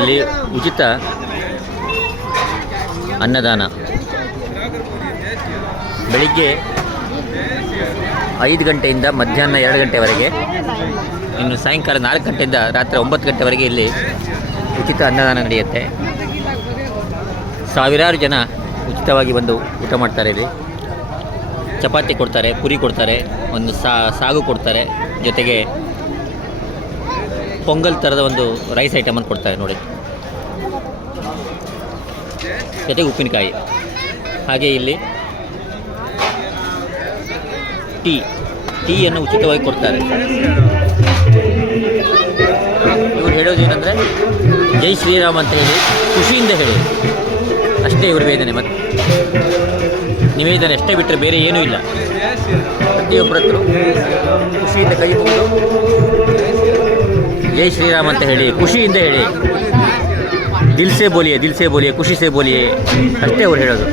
ಇಲ್ಲಿ ಉಚಿತ ಅನ್ನದಾನ. ಬೆಳಿಗ್ಗೆ 5 ಗಂಟೆಯಿಂದ ಮಧ್ಯಾಹ್ನ 2 ಗಂಟೆವರೆಗೆ, ಇನ್ನು ಸಾಯಂಕಾಲ 4 ಗಂಟೆಯಿಂದ ರಾತ್ರಿ 9 ಗಂಟೆವರೆಗೆ ಇಲ್ಲಿ ಉಚಿತ ಅನ್ನದಾನ ನಡೆಯುತ್ತೆ. ಸಾವಿರಾರು ಜನ ಉಚಿತವಾಗಿ ಬಂದು ಊಟ ಮಾಡ್ತಾರೆ. ಇಲ್ಲಿ ಚಪಾತಿ ಕೊಡ್ತಾರೆ, ಪುರಿ ಕೊಡ್ತಾರೆ, ಒಂದು ಸಾಗು ಕೊಡ್ತಾರೆ, ಜೊತೆಗೆ ಪೊಂಗಲ್ ಥರದ ಒಂದು ರೈಸ್ ಐಟಮನ್ನು ಕೊಡ್ತಾರೆ ನೋಡಿ, ಜೊತೆಗೆ ಉಪ್ಪಿನಕಾಯಿ. ಹಾಗೆ ಇಲ್ಲಿ ಟೀಯನ್ನು ಉಚಿತವಾಗಿ ಕೊಡ್ತಾರೆ. ಇವರು ಹೇಳೋದು ಏನಂದರೆ ಜೈ ಶ್ರೀರಾಮ್ ಅಂತ ಹೇಳಿ ಖುಷಿಯಿಂದ ಹೇಳಿ, ಅಷ್ಟೇ ಇವ್ರ ವೇದನೆ. ಮತ್ತು ನಿವೇದನೆ ಅಷ್ಟೇ ಬಿಟ್ಟರೆ ಬೇರೆ ಏನೂ ಇಲ್ಲ. ಪ್ರತಿಯೊಬ್ಬರ ಹತ್ರ ಖುಷಿಯಿಂದ ಕೈ ಮುಗಿದು ಜೈ ಶ್ರೀರಾಮ್ ಅಂತ ಹೇಳಿ ಖುಷಿಯಿಂದ ಹೇಳಿ, ದಿಲ್ ಸೇ ಬೋಲಿಯೇ ಖುಷಿ ಸೇ ಬೋಲಿಯೇ, ಅಷ್ಟೇ ಅವ್ರು ಹೇಳೋದು.